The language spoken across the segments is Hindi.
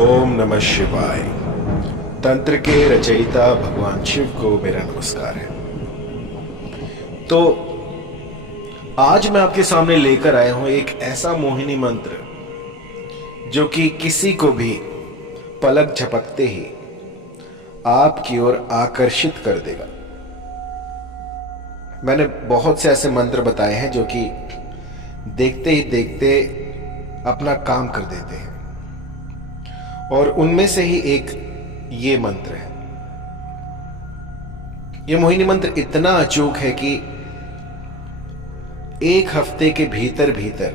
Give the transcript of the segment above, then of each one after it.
ओम नमः शिवाय। तंत्र के रचयिता भगवान शिव को मेरा नमस्कार है। तो आज मैं आपके सामने लेकर आया हूं एक ऐसा मोहिनी मंत्र जो कि किसी को भी पलक झपकते ही आपकी ओर आकर्षित कर देगा। मैंने बहुत से ऐसे मंत्र बताए हैं जो कि देखते ही देखते अपना काम कर देते हैं, और उनमें से ही एक ये मंत्र है। ये मोहिनी मंत्र इतना अचूक है कि एक हफ्ते के भीतर भीतर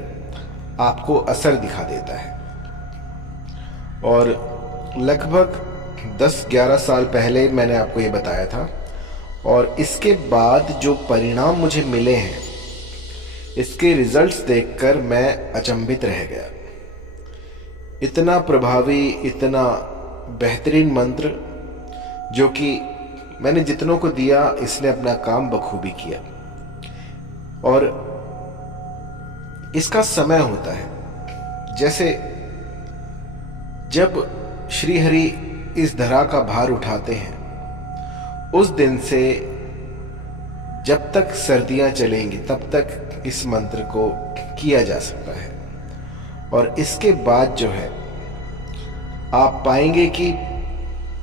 आपको असर दिखा देता है। और लगभग 10-11 साल पहले मैंने आपको ये बताया था, और इसके बाद जो परिणाम मुझे मिले हैं, इसके रिजल्ट्स देखकर मैं अचंभित रह गया। इतना प्रभावी, इतना बेहतरीन मंत्र जो कि मैंने जितनों को दिया, इसने अपना काम बखूबी किया। और इसका समय होता है जैसे जब श्री हरि इस धरा का भार उठाते हैं, उस दिन से जब तक सर्दियां चलेंगी तब तक इस मंत्र को किया जा सकता है। और इसके बाद जो है, आप पाएंगे कि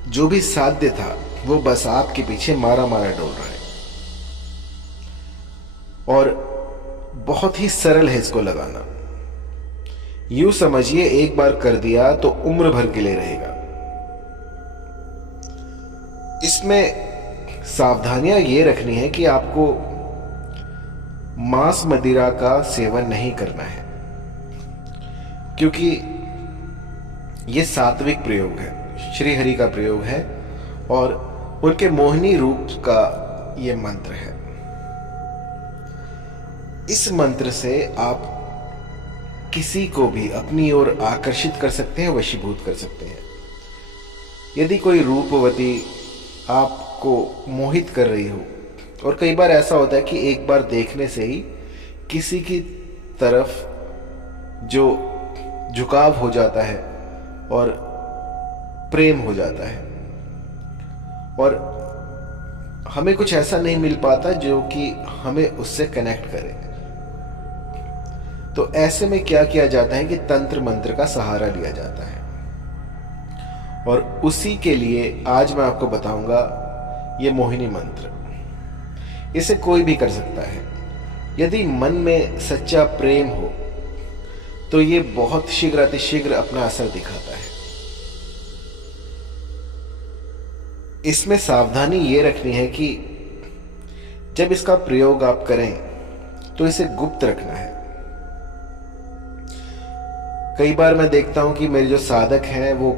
जो भी साध्य था वो बस आपके पीछे मारा मारा डोल रहा है। और बहुत ही सरल है इसको लगाना। यूं समझिए, एक बार कर दिया तो उम्र भर के लिए रहेगा। इसमें सावधानियां ये रखनी है कि आपको मांस मदिरा का सेवन नहीं करना है, क्योंकि ये सात्विक प्रयोग है, श्री हरि का प्रयोग है और उनके मोहिनी रूप का ये मंत्र है। इस मंत्र से आप किसी को भी अपनी ओर आकर्षित कर सकते हैं, वशीभूत कर सकते हैं। यदि कोई रूपवती आपको मोहित कर रही हो, और कई बार ऐसा होता है कि एक बार देखने से ही किसी की तरफ जो झुकाव हो जाता है और प्रेम हो जाता है, और हमें कुछ ऐसा नहीं मिल पाता जो कि हमें उससे कनेक्ट करे। तो ऐसे में क्या किया जाता है कि तंत्र मंत्र का सहारा लिया जाता है, और उसी के लिए आज मैं आपको बताऊंगा ये मोहिनी मंत्र। इसे कोई भी कर सकता है। यदि मन में सच्चा प्रेम हो तो ये बहुत शीघ्र अतिशीघ्र अपना असर दिखाता है। इसमें सावधानी ये रखनी है कि जब इसका प्रयोग आप करें तो इसे गुप्त रखना है। कई बार मैं देखता हूं कि मेरे जो साधक हैं वो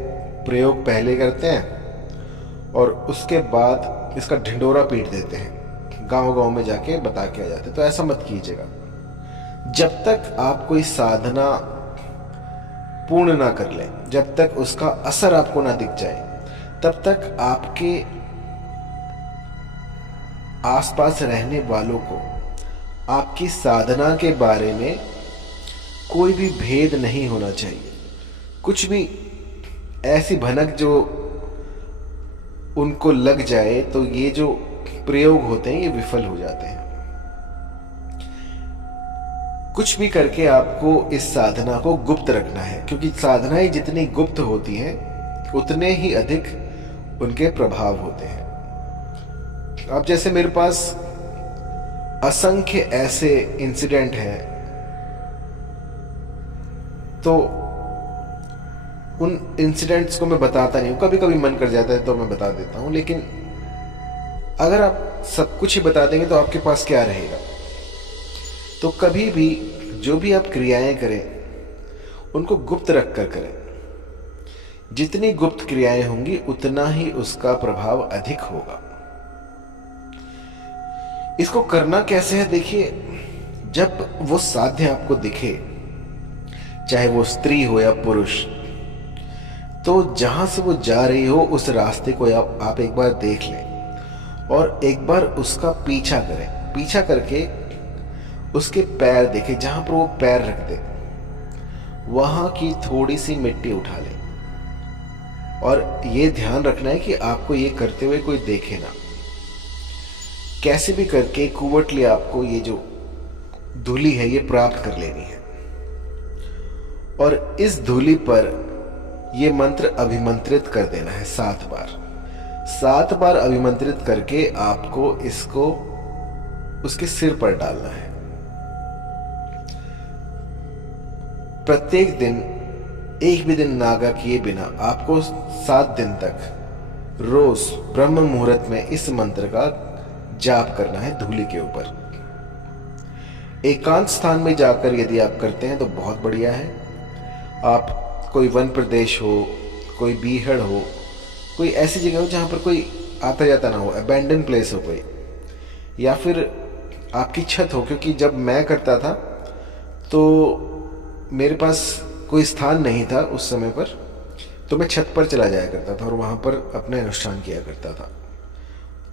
प्रयोग पहले करते हैं और उसके बाद इसका ढिंडोरा पीट देते हैं, गांव-गांव में जाके बता के आ जाते हैं। तो ऐसा मत कीजिएगा। जब तक आप कोई साधना पूर्ण ना कर लें, जब तक उसका असर आपको ना दिख जाए, तब तक आपके आसपास रहने वालों को आपकी साधना के बारे में कोई भी भेद नहीं होना चाहिए। कुछ भी ऐसी भनक जो उनको लग जाए तो ये जो प्रयोग होते हैं ये विफल हो जाते हैं। कुछ भी करके आपको इस साधना को गुप्त रखना है, क्योंकि साधनाएं जितनी गुप्त होती हैं उतने ही अधिक उनके प्रभाव होते हैं। अब जैसे मेरे पास असंख्य ऐसे इंसिडेंट हैं, तो उन इंसिडेंट्स को मैं बताता नहीं हूं। कभी कभी मन कर जाता है तो मैं बता देता हूं, लेकिन अगर आप सब कुछ ही बता देंगे तो आपके पास क्या रहेगा। तो कभी भी जो भी आप क्रियाएं करें उनको गुप्त रख कर करें। जितनी गुप्त क्रियाएं होंगी उतना ही उसका प्रभाव अधिक होगा। इसको करना कैसे है, देखिए, जब वो साध्य आपको दिखे, चाहे वो स्त्री हो या पुरुष, तो जहां से वो जा रही हो उस रास्ते को आप एक बार देख लें और एक बार उसका पीछा करें। पीछा करके उसके पैर देखें, जहां पर वो पैर रख दे वहां की थोड़ी सी मिट्टी उठा लें और ये ध्यान रखना है कि आपको ये करते हुए कोई देखे ना। कैसे भी करके कुवटली आपको ये जो धूली है ये प्राप्त कर लेनी है, और इस धूली पर ये मंत्र अभिमंत्रित कर देना है 7 बार। 7 बार अभिमंत्रित करके आपको इसको उसके सिर पर डालना है। प्रत्येक दिन एक भी दिन नागा किए बिना आपको 7 दिन तक रोज ब्रह्म मुहूर्त में इस मंत्र का जाप करना है धूली के ऊपर। एकांत स्थान में जाकर यदि आप करते हैं तो बहुत बढ़िया है। आप कोई वन प्रदेश हो, कोई बीहड़ हो, कोई ऐसी जगह हो जहां पर कोई आता जाता ना हो, अबैंडन प्लेस हो कोई, या फिर आपकी छत हो। क्योंकि जब मैं करता था तो मेरे पास कोई स्थान नहीं था उस समय पर, तो मैं छत पर चला जाया करता था और वहाँ पर अपने अनुष्ठान किया करता था।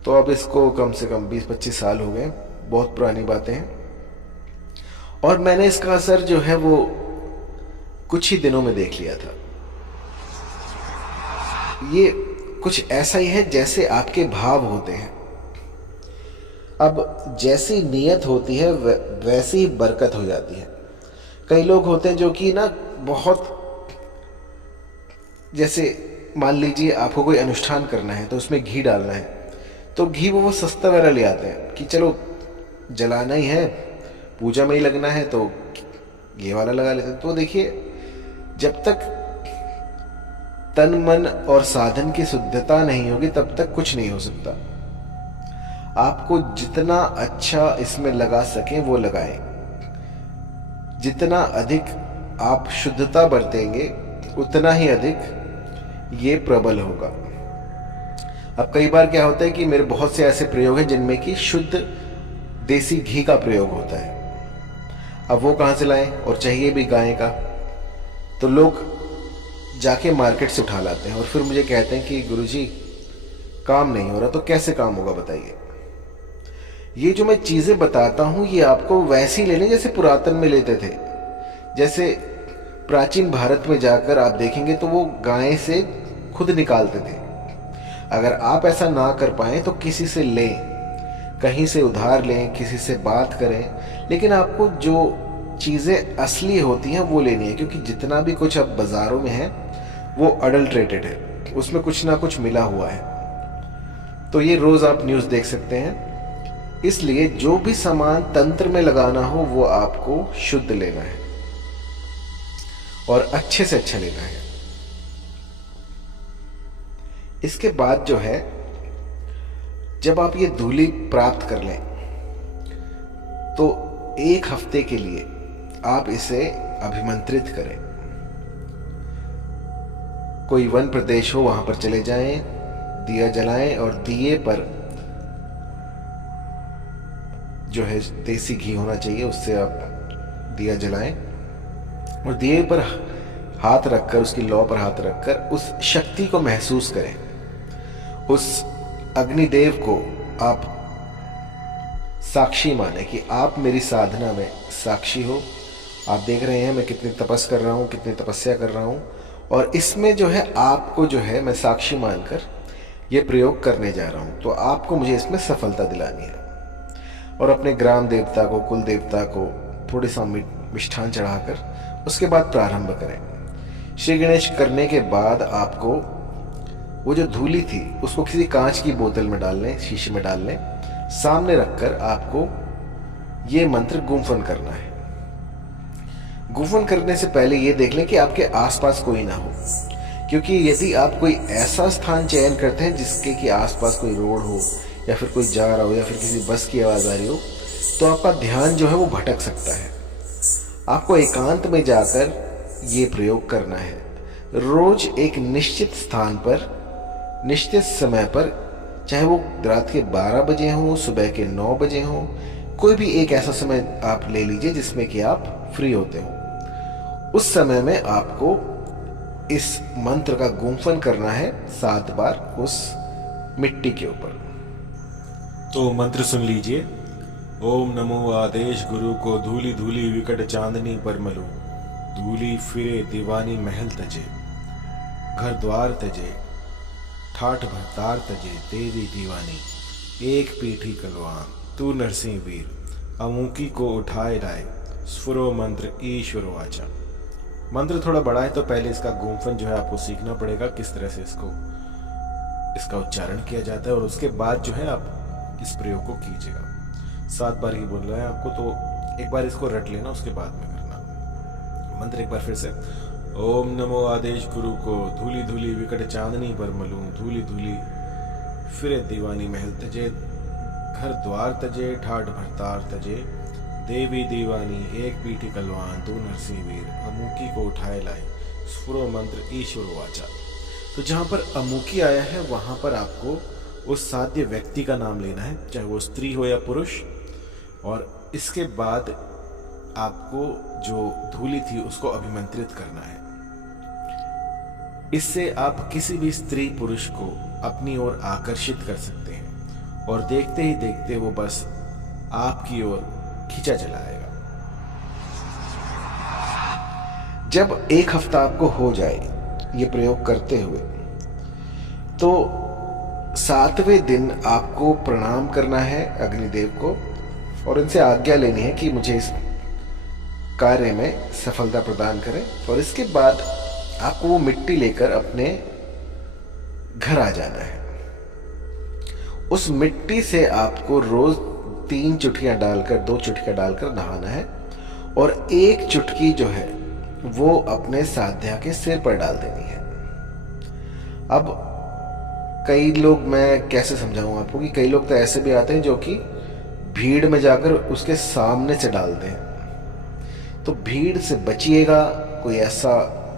तो अब इसको कम से कम 20-25 साल हो गए, बहुत पुरानी बातें हैं। और मैंने इसका असर जो है वो कुछ ही दिनों में देख लिया था। ये कुछ ऐसा ही है जैसे आपके भाव होते हैं। अब जैसी नीयत होती है वैसी ही बरकत हो जाती है। कई लोग होते हैं जो कि ना बहुत, जैसे मान लीजिए आपको कोई अनुष्ठान करना है तो उसमें घी डालना है, तो घी वो सस्ता वगैरह ले आते हैं कि चलो जलाना ही है, पूजा में ही लगना है तो ये वाला लगा लेते हैं। तो देखिए, जब तक तन मन और साधन की शुद्धता नहीं होगी तब तक कुछ नहीं हो सकता। आपको जितना अच्छा इसमें लगा सकें वो लगाएं। जितना अधिक आप शुद्धता बरतेंगे उतना ही अधिक ये प्रबल होगा। अब कई बार क्या होता है कि मेरे बहुत से ऐसे प्रयोग हैं जिनमें कि शुद्ध देसी घी का प्रयोग होता है। अब वो कहाँ से लाएं, और चाहिए भी गाय का, तो लोग जाके मार्केट से उठा लाते हैं और फिर मुझे कहते हैं कि गुरुजी काम नहीं हो रहा। तो कैसे काम होगा बताइए। ये जो मैं चीजें बताता हूं ये आपको वैसी लेने जैसे पुरातन में लेते थे। जैसे प्राचीन भारत में जाकर आप देखेंगे तो वो गाय से खुद निकालते थे। अगर आप ऐसा ना कर पाए तो किसी से लें, कहीं से उधार लें, किसी से बात करें, लेकिन आपको जो चीजें असली होती हैं वो लेनी है। क्योंकि जितना भी कुछ अब बाजारों में है वो अडल्ट्रेटेड है, उसमें कुछ ना कुछ मिला हुआ है। तो ये रोज आप न्यूज़ देख सकते हैं। इसलिए जो भी सामान तंत्र में लगाना हो वो आपको शुद्ध लेना है और अच्छे से अच्छा लेना है। इसके बाद जो है, जब आप ये धूली प्राप्त कर लें तो 1 हफ्ते के लिए आप इसे अभिमंत्रित करें। कोई वन प्रदेश हो वहां पर चले जाएं, दिया जलाएं और दिए पर जो है देसी घी होना चाहिए, उससे आप दिया जलाएं और दिए पर हाथ रखकर, उसकी लौ पर हाथ रखकर उस शक्ति को महसूस करें। उस अग्निदेव को आप साक्षी माने कि आप मेरी साधना में साक्षी हो। आप देख रहे हैं मैं कितनी तपस कर रहा हूँ, कितनी तपस्या कर रहा हूँ, और इसमें जो है आपको जो है मैं साक्षी मानकर ये प्रयोग करने जा रहा हूँ। तो आपको मुझे इसमें सफलता दिलानी है। और अपने ग्राम देवता को, कुल देवता को थोड़ी सा मिष्ठान चढ़ाकर उसके बाद प्रारंभ करें। श्री गणेश करने के बाद आपको वो जो धूली थी उसको किसी कांच की बोतल में डाल लें, शीशे में डाल लें, सामने रखकर आपको ये मंत्र गुम्फन करना है। गुम्फन करने से पहले ये देख लें कि आपके आसपास कोई ना हो, क्योंकि यदि आप कोई ऐसा स्थान चयन करते हैं जिसके कि आसपास कोई रोड हो या फिर कोई जा रहा हो या फिर किसी बस की आवाज आ रही हो, तो आपका ध्यान जो है वो भटक सकता है। आपको एकांत में जाकर ये प्रयोग करना है। रोज एक निश्चित स्थान पर, निश्चित समय पर, चाहे वो रात के 12 बजे हो, सुबह के 9 बजे हो, कोई भी एक ऐसा समय आप ले लीजिए जिसमें कि आप फ्री होते हो। उस समय में आपको इस मंत्र का गुम्फन करना है 7 बार उस मिट्टी के ऊपर। तो मंत्र सुन लीजिए। ओम नमो आदेश गुरु को, धूली धूली विकट चांदनी पर मलूं, धूली फिरे दीवानी महल तजे। घर द्वार तजे, ठाठ भरतार तजे, देवी दीवानी एक पीठी कलवान, तू नरसिंह वीर, अमूकी को उठाए लाए, स्फुरो मंत्र ईश्वर वाचा। मंत्र थोड़ा बड़ा है तो पहले इसका गुम्फन जो है आपको सीखना पड़ेगा, किस तरह से इसका उच्चारण किया जाता है, और उसके बाद जो है आप इस प्रयोग को कीजिएगा। 7 बार ही बोल रहा है आपको, तो एक बार इसको रट लेना, उसके बाद में करना। मंत्र एक बार फिर से। ओम नमो आदेश गुरु को, धूली धूली विकट चांदनी पर मलूं, धूली धूली फिरे दीवानी महल तजे, घर द्वार तजे, ठाठ भरतार तजे, देवी दीवानी एक पीठी कलवान, तू नरसिंह वीर, अमूकी को उठाए लाए, स्फुरो मंत्र ईश्वर वाचा। तो जहां पर अमूकी आया है वहां पर आपको उस साध्य व्यक्ति का नाम लेना है, चाहे वो स्त्री हो या पुरुष, और इसके बाद आपको जो धूली थी उसको अभिमंत्रित करना है। इससे आप किसी भी स्त्री पुरुष को अपनी ओर आकर्षित कर सकते हैं, और देखते ही देखते वो बस आपकी ओर खींचा चला आएगा। जब 1 हफ्ता आपको हो जाए ये प्रयोग करते हुए, तो 7वें दिन आपको प्रणाम करना है अग्निदेव को, और इनसे आज्ञा लेनी है कि मुझे इस कार्य में सफलता प्रदान करें। और इसके बाद आपको वो मिट्टी लेकर अपने घर आ जाना है। उस मिट्टी से आपको रोज 3 चुटकियां डालकर, 2 चुटकियां डालकर नहाना है, और 1 चुटकी जो है वो अपने साध्या के सिर पर डाल देनी है। अब कई लोग, मैं कैसे समझाऊं आपको, कि कई लोग तो ऐसे भी आते हैं जो कि भीड़ में जाकर उसके सामने से डालते हैं। तो भीड़ से बचिएगा, कोई ऐसा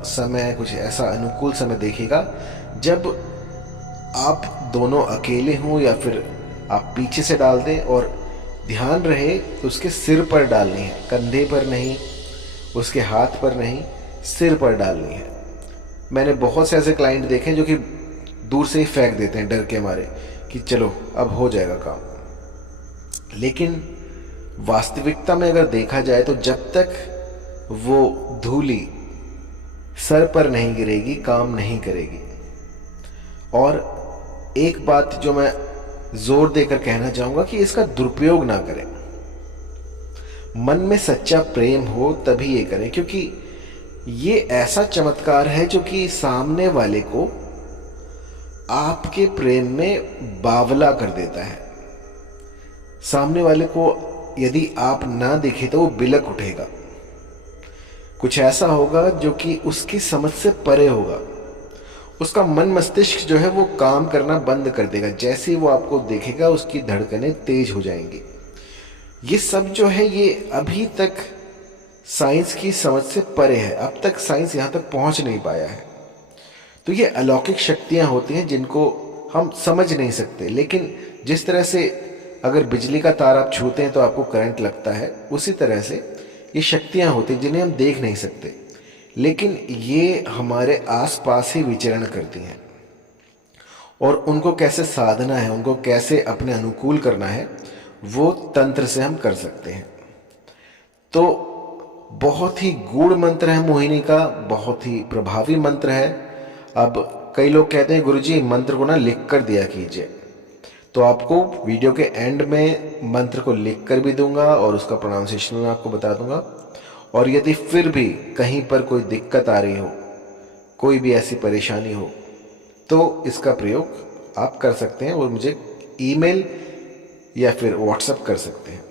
समय, कुछ ऐसा अनुकूल समय देखिएगा जब आप दोनों अकेले हों, या फिर आप पीछे से डाल दें, और ध्यान रहे उसके सिर पर डालनी है, कंधे पर नहीं, उसके हाथ पर नहीं, सिर पर डालनी है। मैंने बहुत से ऐसे क्लाइंट देखे हैं जो कि दूर से ही फेंक देते हैं डर के मारे कि चलो अब हो जाएगा काम। लेकिन वास्तविकता में अगर देखा जाए तो जब तक वो धूली सर पर नहीं गिरेगी, काम नहीं करेगी। और एक बात जो मैं जोर देकर कहना चाहूंगा कि इसका दुरुपयोग ना करें। मन में सच्चा प्रेम हो तभी ये करें, क्योंकि ये ऐसा चमत्कार है जो कि सामने वाले को आपके प्रेम में बावला कर देता है। सामने वाले को यदि आप ना दिखे तो वो बिलक उठेगा, कुछ ऐसा होगा जो कि उसकी समझ से परे होगा। उसका मन मस्तिष्क जो है वो काम करना बंद कर देगा। जैसे ही वो आपको देखेगा उसकी धड़कनें तेज हो जाएंगी। ये सब जो है ये अभी तक साइंस की समझ से परे है, अब तक साइंस यहाँ तक पहुँच नहीं पाया है। तो ये अलौकिक शक्तियाँ होती हैं जिनको हम समझ नहीं सकते, लेकिन जिस तरह से अगर बिजली का तार आप छूते हैं तो आपको करंट लगता है, उसी तरह से ये शक्तियाँ होती हैं जिन्हें हम देख नहीं सकते, लेकिन ये हमारे आसपास ही विचरण करती हैं। और उनको कैसे साधना है, उनको कैसे अपने अनुकूल करना है, वो तंत्र से हम कर सकते हैं। तो बहुत ही गूढ़ मंत्र है मोहिनी का, बहुत ही प्रभावी मंत्र है। अब कई लोग कहते हैं गुरुजी मंत्र को ना लिख कर दिया कीजिए, तो आपको वीडियो के एंड में मंत्र को लिख कर भी दूंगा और उसका प्रोनाउंसिएशन मैं आपको बता दूंगा। और यदि फिर भी कहीं पर कोई दिक्कत आ रही हो, कोई भी ऐसी परेशानी हो, तो इसका प्रयोग आप कर सकते हैं और मुझे ईमेल या फिर व्हाट्सएप कर सकते हैं।